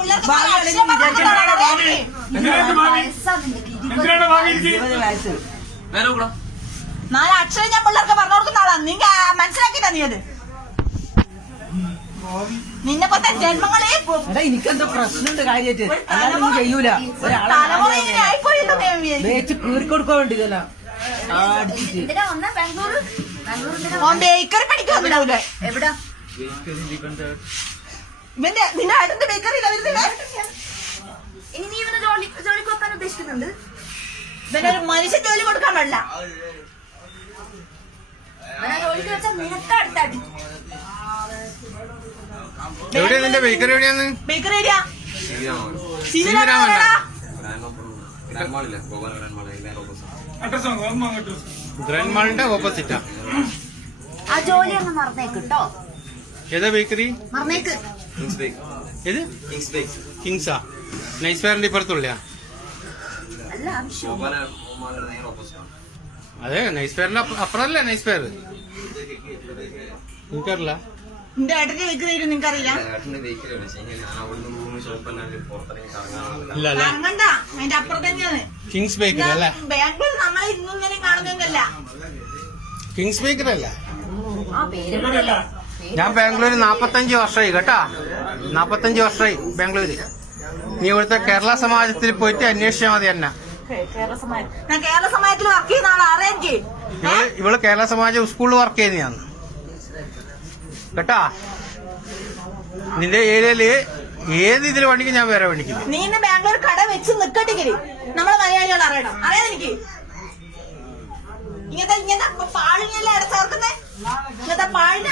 നാല് അക്ഷരം ഞാൻ പിള്ളേർക്ക് പറഞ്ഞു കൊടുക്കുന്ന ആളാണ്. നിങ്ങ മനസ്സിലാക്കിട്ടാ നീ അത്. നിന്നെ പത്ത ജന്മങ്ങളെ എനിക്കെന്തോ പ്രശ്നമുണ്ട് കാര്യായിട്ട് ചെയ്യൂല. കീറിക്കൊടുക്കാൻ വേണ്ടിയതല്ല ബേക്കറി പഠിക്കാറുണ്ടാവില്ല. എവിടാ ഇവന്റെ നിന്റെ അടുത്ത് ബേക്കറി ഇനി നീ ഇവനെ ജോലിക്ക് വെക്കാൻ ഉദ്ദേശിക്കുന്നുണ്ട്? ഇവനൊരു മനുഷ്യ ജോലി കൊടുക്കാൻ പാടില്ല. ജോലിക്ക് വെച്ചാൽ നിനക്ക് അടുത്തടി. എവിടെയാ നിന്റെ ബേക്കറി? എവിടെയാന്ന് ബേക്കറി എവിടെയാ? ഗ്രാൻഡ് മാളിന്റെ ഓപ്പോസിറ്റാ. ആ ജോലി ഒന്ന് മറന്നേക്ക് കേട്ടോ. ഏതാ ബേക്കറി? മറന്നേക്ക്. ഏത്? കിങ്സാ? നൈസ് ഫെയറിന്റെ ഇപ്പുറത്തുള്ള? അല്ല ആവശ്യം. അതെ, നൈസ് ഫെയറിന്റെ അപ്പുറമല്ലേ നൈസ് ഫെയർ? എനിക്കറിയില്ല. നിന്റെ ഏട്ടന്റെ ബേക്കറി വരും നിനക്കറിയില്ല? ഇല്ല അങ്ങണ്ട അതിന്റെ അപ്പുറം തന്നെയാണ് കിങ്സ് ബേക്കറി അല്ലേ? ബാംഗ്ലൂർ നമ്മളെ ഇന്നും ഇന്നലെ കാണുന്നതല്ല. കിങ്സ് ബേക്കറി അല്ല. ആ പേര് ഞാൻ ബാംഗ്ലൂര് 45 വർഷമായി കേട്ടാ. 45 വർഷമായി ബാംഗ്ലൂര്. നീ ഇവിടുത്തെ കേരള സമാജത്തിൽ പോയിട്ട് അന്വേഷിച്ചാൽ മതി എന്നെ. ഞാൻ കേരള സമാജത്തിൽ വർക്ക് ചെയ്യുന്ന ആളാ. അറിയാം ഇവള് കേരള സമാജ സ്കൂളിൽ വർക്ക് ചെയ്യുന്നതാണ് കേട്ടാ. നിന്റെ ഏരിയയില് ഏത് ഇതിൽ വണ്ടിക്ക് ഞാൻ വേറെ വണ്ടിക്കില്ല. നീ ഇന്ന് ബാംഗ്ലൂർ കട വെച്ച് നിക്കട്ടെങ്കില് നമ്മളെ മലയാളികൾ അറിയണം. അറിയാം എനിക്ക് ഇങ്ങനത്തെ പാഴിനല്ലേ അടച്ചേർക്കുന്നേ. ഇങ്ങനത്തെ പാഴിന